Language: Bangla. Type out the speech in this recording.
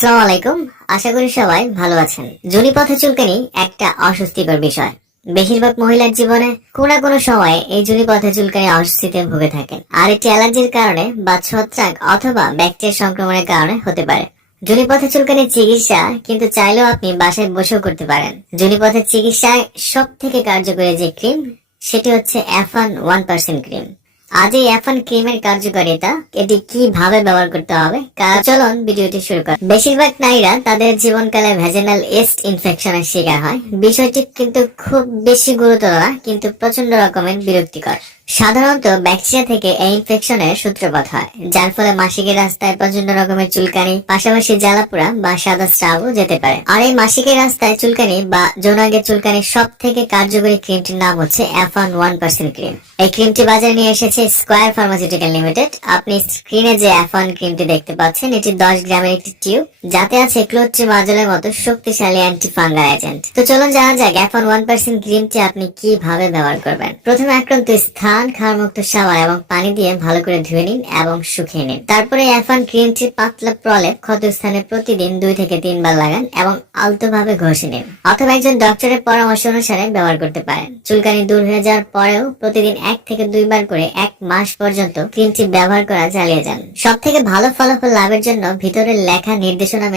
আসসালামু আলাইকুম। আশা করি সবাই ভালো আছেন। জনি পথে চুলকানি একটা অস্বস্তিকর বিষয়। বেশিরভাগ মহিলার জীবনে কোনো কোনো সময়ে এই জুনি পথে চুলকানি অস্বস্তিতে ভুগে থাকেন। আর এটি অ্যালার্জির কারণে বা ছত্রাক অথবা ব্যাকটেরিয়া সংক্রমণের কারণে হতে পারে। জুনিপথে চুলকানির চিকিৎসা কিন্তু চাইলেও আপনি বাসায় বসেও করতে পারেন। জুনিপথের চিকিৎসায় সব থেকে কার্যকরী যে ক্রিম, সেটি হচ্ছে অ্যাফান ওয়ান পার্সেন্ট ক্রিম। আজ এখন ক্রিমের কার্যকারিতা, এটি কীভাবে ব্যবহার করতে হবে? চলুন ভিডিওটি শুরু করে। বেশিরভাগ নারীরা তাদের জীবনকালে ভেজেনাল এস্ট ইনফেকশনের শিকার হয়। বিষয়টি কিন্তু খুব বেশি গুরুতর কিন্তু প্রচণ্ড রকমের বিরক্তিকর। সাধারণত ব্যাকটেরিয়া থেকে এই ইনফেকশনের সূত্রপাত হয়, যার ফলে মাসিকের রাস্তায় প্রচণ্ড রকমের চুলকানি, পাশাপাশি জ্বালাপোড়া বা সাদা স্রাবও যেতে পারে। আর এই মাসিকের রাস্তায় চুলকানি বা যৌনাঙ্গের চুলকানির সব থেকে কার্যকরী ক্রিমটির নাম হচ্ছে অ্যাফান ওয়ান পার্সেন্ট ক্রিম এই ক্রিমটি বাজারে নিয়ে এসেছে স্কোয়ার ফার্মাসিউটিক্যাল লিমিটেড আপনি স্ক্রিনে যে অ্যাফান ক্রিমটি দেখতে পাচ্ছেন, এটি দশ গ্রামের একটি টিউব, যাতে আছে ক্লোট্রি মাজলের মতো শক্তিশালী অ্যান্টি ফাঙ্গাল এজেন্ট তো চলুন জানা যাক অ্যাফান ওয়ান পার্সেন্ট ক্রিমটি আপনি কীভাবে ব্যবহার করবেন। প্রথমে আক্রান্ত স্থান ক্ষারমুক্ত সাবান এবং পানি দিয়ে ভালো করে ধুয়ে নিন এবং শুকিয়ে নিন। তারপরে অ্যাফান ক্রিমটি পাতলা প্রলেপ ক্ষত স্থানে প্রতিদিন দুই থেকে তিনবার লাগান এবং আলতোভাবে ঘষে নিন অথবা একজন ডক্টরের পরামর্শ অনুসারে ব্যবহার করতে পারেন। চুলকানি দূর হয়ে যাওয়ার পরেও প্রতিদিন এক থেকে দুইবার করে এক মাস পর্যন্ত ক্রিমটি ব্যবহার করা চালিয়ে যান। সব থেকে ভালো ফলাফল লাভের জন্য ভিতরের লেখা নির্দেশনা